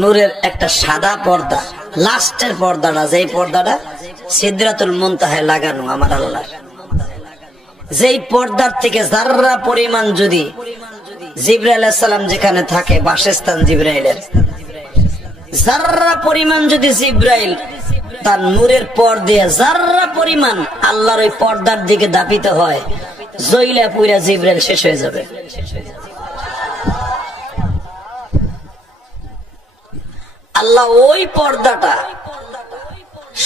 নূরের একটা সাদা পর্দা, লাস্টের পর্দাটা, যেই পর্দাটা সিদরাতুল মুনতাহায় লাগানো আমার আল্লাহ, যেই পর্দার থেকে যাররা পরিমাণ যদি জিবরাইল আলাইহিস সালাম যেখানে থাকে বাসস্থান জিবরাইলের, যাররা পরিমাণ যদি জিবরাইল তার নূরের পর দিয়ে যাররা পরিমাণ আল্লাহর ওই পর্দার দিকে দাপিত হয়, জইলা পুরা জিবরাইল শেষ হয়ে যাবে। আল্লাহ ওই পর্দাটা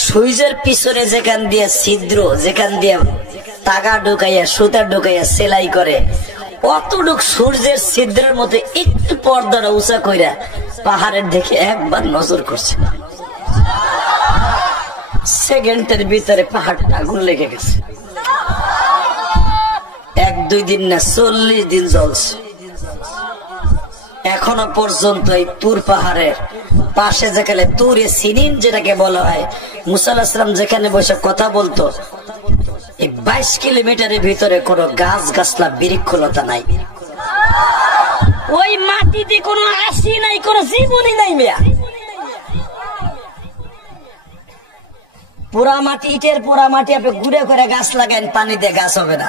সূর্যের পিছনে যেখান দিয়ে ছিদ্র, যেখান দিয়ে তাগা ঢুকাইয়া সুতা ঢুকাইয়া সেলাই করে, অতটুক সূর্যের ছিদ্রের মধ্যে একটু পর্দাটা উঁচা কইরা পাহাড়ের দিকে একবার নজর করছে, সেকেন্ডের ভিতরে পাহাড়টা আগুন লেগে গেছে। 1-2 দিন না 40 দিন জ্বলছে। এখনো পর্যন্ত এই তুর পাহাড়ের পাশে যেখানে তুরে সিনিন যেটাকে বলা হয়, মুসা আলাইহিস সালাম যেখানে বসে কথা বলতো, এই 22 কিলোমিটারের ভিতরে কোনো গাছ গাছলা বৃক্ষলতা নাই, ওই মাটিতে কোনো আসি নাই, কোনো জীবনই নাই মেয়া। পুরা মাটি, ইটের পুরা মাটি আপনি ঘুরে করে গাছ লাগাইন, পানি দিয়ে গাছ হবে না।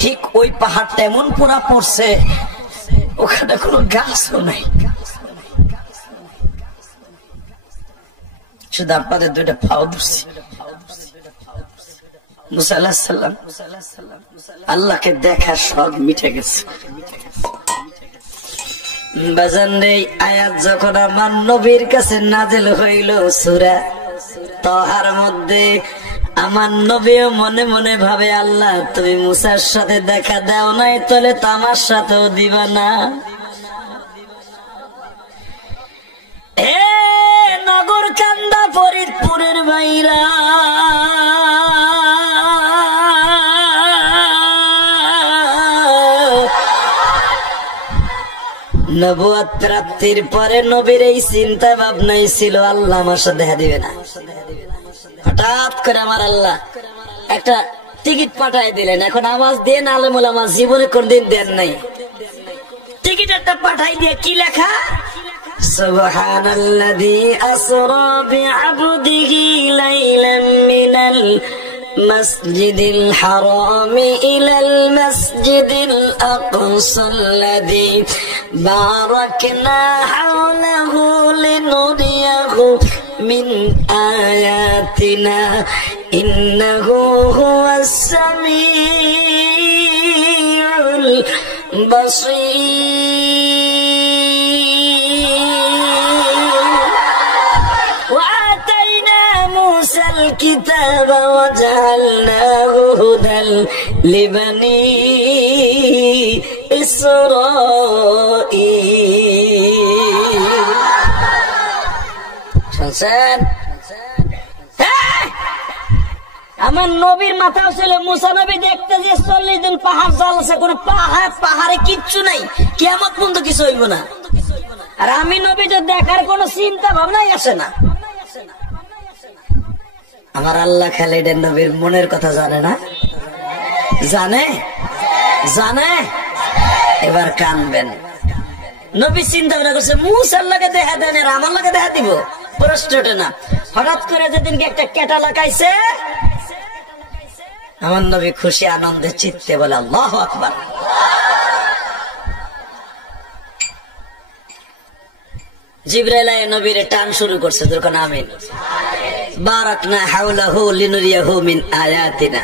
ঠিক ওই পাহাড়টা এমন পুরা পড়ছে, ওখানে কোনো গাছও নাই, শুধু আপনাদের 2টা পাও ধরছি। মুসা আলাইহিস সালাম আল্লাহকে দেখার সব মিটে গেছে। বাজান রে, আয়াত যখন আমার নবীর কাছে নাযিল হইল সূরা তাহার মধ্যে, আমার নবীও মনে মনে ভাবে, আল্লাহ তুমি মুসার সাথে দেখা দাও নাই, তাহলে তো আমার সাথেও দিবা না। নগর কান্দা ফরিদপুরের বাইরা, নবুয়ত প্রাপ্তির পরে নবীর এই চিন্তা ভাবনাই ছিল, আল্লাহ আমার সাথে দেখা দিবে না। হঠাৎ করে আমার আল্লাহ একটা টিকিট পাঠাই দিলেন। এখন আওয়াজ দেন আলেমুল আমার জীবনে কোনদিন দেন নাই। টিকিট একটা পাঠাই দিয়ে কি লেখা, সুবহানাল্লাযী আসরা বিআবদিহি লাইলাম মিনাল মাসজিদিল হারামি ইলাল মাসজিদিল আকসাল্লাযী বারাকনা হাওলাহু লিনুরিয়াহু মিন আয়াতিনা ইন্নাহু হুয়াস সামিউল বাসীর। ওয়াতাইনা মূসাল কিতাবা ওয়াজআলনাহু হুদাল লিবানী ইসরাঈল। শুনছেন? আমার নবীর মাথাও ছিল, মুসা নবী দেখতে যে 40 দিন পাহাড় জ্বলছে, কোন পাহাড়ে কিচ্ছু নাই, কিয়ামত পর্যন্ত কিছু হইব না। আর আমি নবী যে দেখার কোন চিন্তা ভাবনাই আসে না। আমার আল্লাহ খালিদের নবীর মনের কথা জানে না? জানে, জানে। এবার কানবেন। নবী চিন্তা ভাবনা করছে, মুসার লাগে দেখা দেন, আর আমার লাগে দেখা দিব, প্রশ্ন ওঠে না। হঠাৎ করে যেদিনকে একটা কেটা লাগাইছে, আমার নবী খুশি আনন্দে চিত্তে বলে আল্লাহু আকবার। জিবরাইল নবীর টান শুরু করছে, তখন আমিন। বারাকনা হাওলাহু লিনুরিয়াহু মিন আয়াতিনা,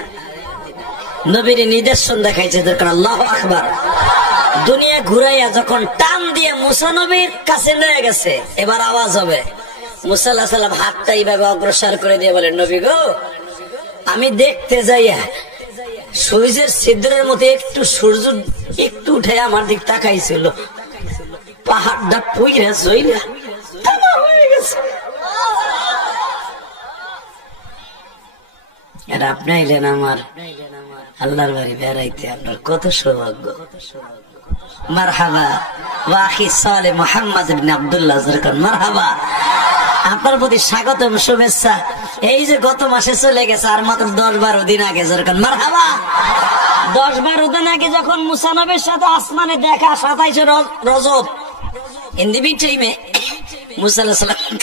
নবীর নিদর্শন দেখাইছে, তখন আল্লাহু আকবার। দুনিয়া ঘুরাইয়া যখন টান দিয়ে মুসা নবীর কাছে নিয়ে গেছে, এবার আওয়াজ হবে। মুসা আলাইহিস সালাম হাতটা এইভাবে অগ্রসর করে দিয়ে বলেন, নবী গো, আমি দেখতে যাইয়া সূর্যের ছিদ্রের মধ্যে একটু সূর্য একটু উঠে আমার দিক তাকাইছিল, পাহাড়টা পুইরা জইরা তামা হয়ে গেছে। আর আপনি এলেন আমার আল্লাহর বাড়ি বেড়াইতে, আপনার কত সৌভাগ্য। মারহাবা ওয়া আখি সালেহ মুহাম্মদ ইবনে আব্দুল্লাহ, মারহাবা। আপনার প্রতি স্বাগতম, শুভেচ্ছা। এই যে গত মাসে চলে গেছে, আর মাত্র 10-12 দিন আগে, যেরকম মারহাবা। 10-12 দিন আগে যখন মুসা নবীর সাথে আসমানে দেখা, 27 রজব, In the meantime, Musa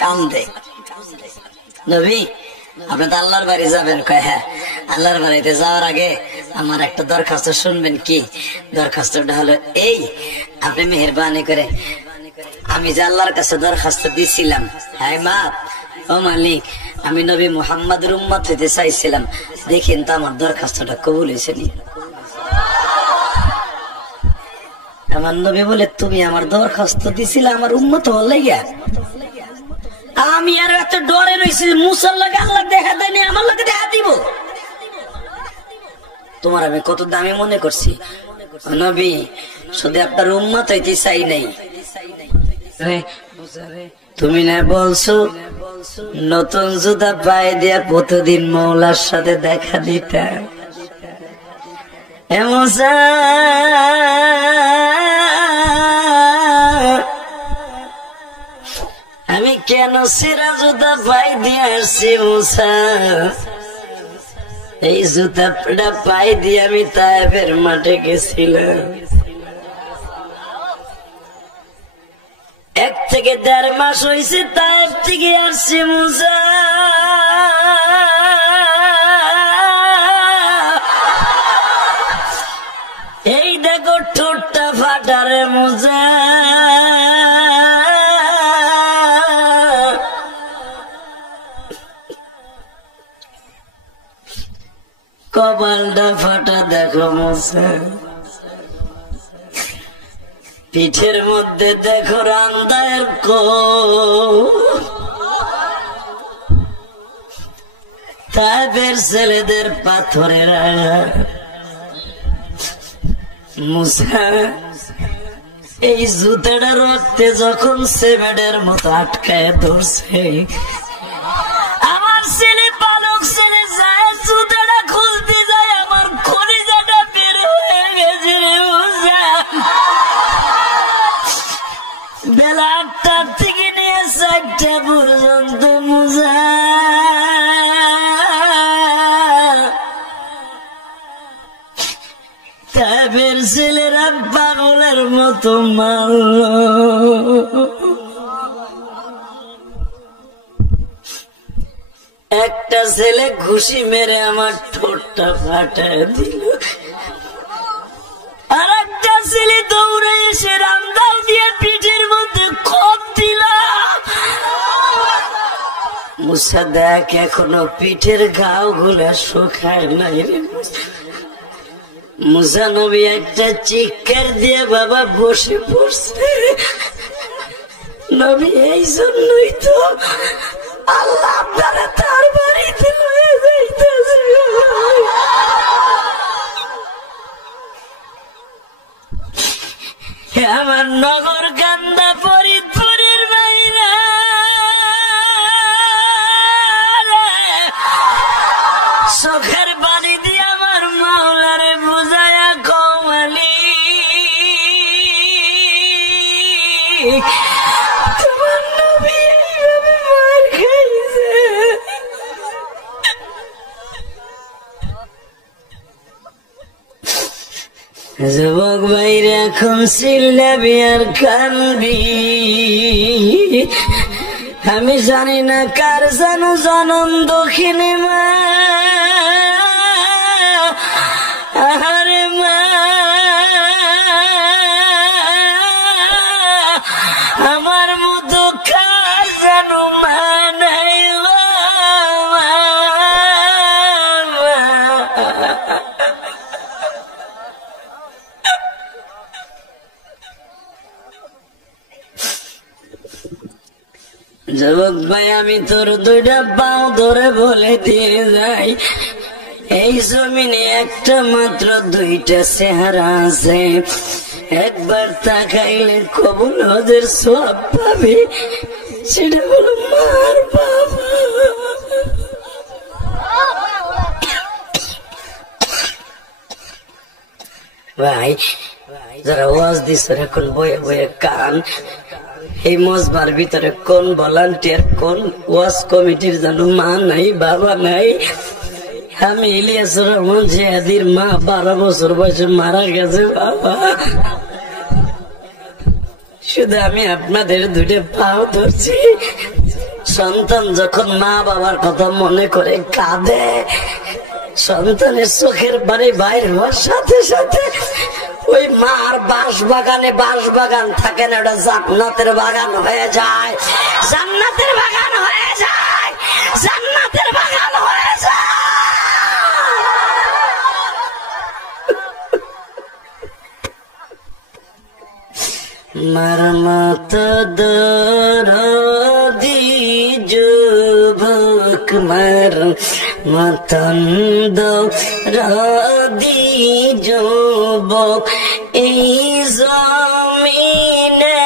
কাম দেয়, নবী আপনি তো আল্লাহর বাড়ি যাবেন। কয় হ্যাঁ, আল্লাহর বাড়িতে যাওয়ার আগে আমার একটা দরখাস্ত শুনবেন। কি দরখাস্তটা? হলো এই, আপনি মেহেরবানি করে আমি যে আল্লাহর কাছে দরখাস্ত দিছিলাম, হ্যাঁ মা ও মালিক, আমি নবী মুহাম্মদের উম্মত হইতে চাইছিলাম, দেখেন তো আমার দরখাস্তটা কবুল হয়েছে নি। আমার নবী বলে, তুমি আমার দরখাস্ত দিছিলে আমার উম্মত হওয়ার লাগিয়া? আমি আর এত ডরে রয়েছি, মুসার লাগে আল্লাহ দেখা দেয়নি, আমার লাগে দেখা দিব। তোমার আমি কত দামি মনে করছি নবী, শুধু আপনার উম্মত হইতে চাই নাই। তুমি না বলছো নতুন জুতা পায়ে দিয়া প্রতিদিন মৌলার সাথে দেখা দিতা? আমি কেন সিরা জুতা পাই দিয়ে আসছি মুসা? এই জুতাটা পাই দিয়ে আমি তায়েফের মাঠে গেছিলাম। 1 থেকে 1.5 মাস হয়েছে তায়েফ থেকে আসছি মুসা। এই দেখো ঠোঁটটা ফাটারে মুসা, কপালটা ফাটা দেখো মুসা, পিঠের মধ্যে দেখো রান্দায়ের তাদের ছেলেদের পাথরের মুসা। এই জুতাটা রক্তে যখন সেমেডের মতো আটকায় ধরছে, আমার ছেলে পালক ছেলে যায় জুতাটা খুলতে যায়, আমার কলিজাটা বের হয়ে গেছে রে মুসা। বেলা 8টার থেকে নিয়ে 4টা পর্যন্ত মুসা তাবের ছেলেরা পাগলের মতো মারল। একটা ছেলে ঘুষি মেরে আমার ঠোঁটটা ফাটায় দিল, আর একটা ছেলে দৌড়ে এসে রামদাল দিয়ে পিঠের মধ্যে খপ দিল। মুসা দেখ এখনো পিঠের ঘাও গুলা শুকায় নাই রে। মুসা নবী একটা চিৎকার দিয়ে বাবা বসে পড়ছে। নবী এই জন্যই তো আল্লাহ আপনারা তার বাড়িতে লয়ে যাইতেছে। আমার নগর কান্দা ফরিদপুরের মাইনা চোখের বাড়ি দিয়ে আমার মাওলারে বুঝায়া কমালি, তোমার নবী এইভাবে মার খাইছে। যুবক ভাইরে এখন চিল্লাবি আর কানবি, আমি জানি না কার যেন জনম দক্ষিণে মা। আহারে মা, আমার মতো কার যেন মা নাই। যুবক ভাই আমি তোর 2টা পাও ধরে বলে দিয়ে যাই, এই জমিনে একটা মাত্র 2টা চেহারা আছে, একবার তাকাইলে কবুল হজের সওয়াব পাবে, সেটা হলো মার বাবা। ভাই যারা ওয়াজ দিছে এখন বয়ে বয়ে কান, এই মজবার ভিতরে কোন ভলান্টিয়ার কোন ওয়াজ কমিটির যেন মা নাই বাবা নাই? আমি ইলিয়াসুর রহমান জিহাদির মা 12 বছর বয়সে মারা গেছে বাবা। শুধু আমি আপনাদের দুটো পাও ধরছি। সন্তান যখন মা বাবার কথা মনে করে কাঁদে, সন্তানের চোখের পানি বাইর হওয়ার সাথে সাথে ওই মার বাঁশবাগান থাকে না, ওটা জান্নাতের বাগান হয়ে যায়, জান্নাতের বাগান হয়ে যায়, জান্নাতের বাগান হয়ে যায়। মার মতো দরদি যুবক, মার মতন দরদি যুবক এই জমিনে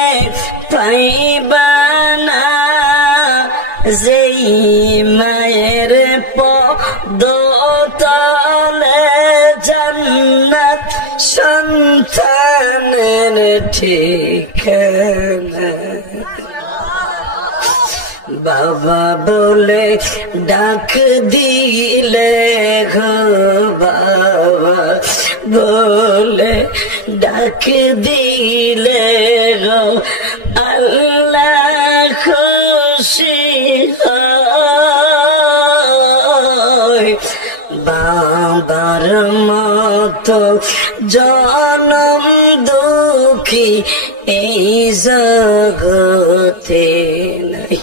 পাইবানা, যেই মায়ের পদতলে জান্নাত সন্তানের ঠিকানা। বাবা বলে ডাক দিলে গো, বাবা বলে ডাক দিলে গো, আল্লাহ খুশি হয়। বাবার মতো জনম দুঃখী এই জগতে নাই।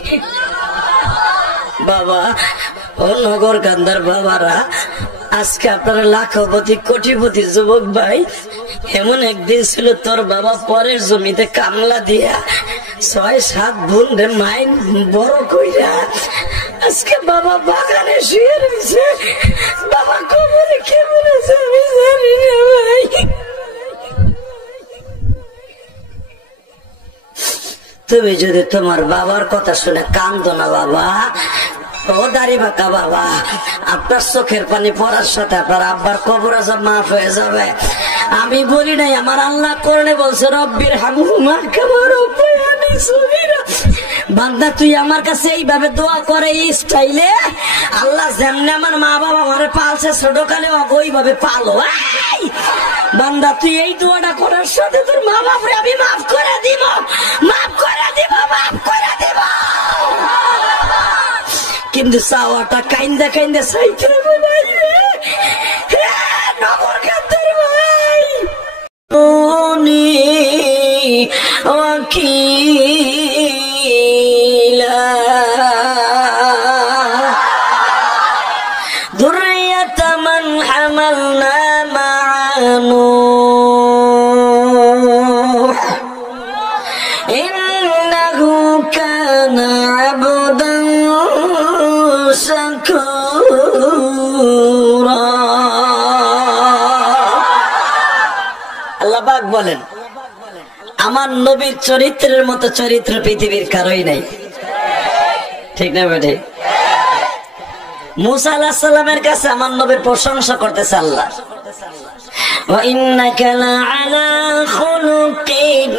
বাবা ও নগর কান্দার বাবারা, আজকে আপনারা লাখপতি কোটিপতি যুবক ভাই, এমন একদিন ছিল তোর বাবা পরের জমিতে কামলা দিয়া ৬-৭ বোন রে মাইন বড় কইরা আজকে বাবা বাগানে শুয়ে রয়েছে। বাবা কবরে কে বলেছে আমি জানি না ভাই। তুমি যদি তোমার বাবার কথা শুনে কান্দো না বাবা, ও দাড়ি বাঁকা বাবা, আপনার চোখের পানি পড়ার সাথে আপনার আব্বার কবর আযাব মাফ হয়ে যাবে। আমি বলি নাই, আমার আল্লাহ কোরআনে বলছে রব্বির হামহুমা কামা রাব্বায়ানি সগীরা। বান্দা তুই আমার কাছে এইভাবে দোয়া করে এই স্টাইলে, আল্লাহ যেমনি আমার মা বাবা আমারে পালছে ছোটকালে ওইভাবে পালো। বান্দা তুই এই দোয়াটা করার সাথে তোর মা বাপরে আমি মাফ করে দিব, মাফ করে দিব, মাফ করে দিব। কিন্তু চাওয়াটা কাইন্দা কাইন্দা চাইতে হবে ভাই, নগর কান্দার ভাই। ওয়াকিলা ذرية من حملنا مع نوح إنه كان عبدا شكورا। আল্লাহ পাক বলেন, আমার নবীর চরিত্রের মতো চরিত্র পৃথিবীর কারোই নাই। ঠিক না বেঠে? মুসা আলাইহিস সালামের কাছে আমার নবীর প্রশংসা করতেছে আল্লাহ, ওয়া ইন্নাকা লাআলা খুলুকিন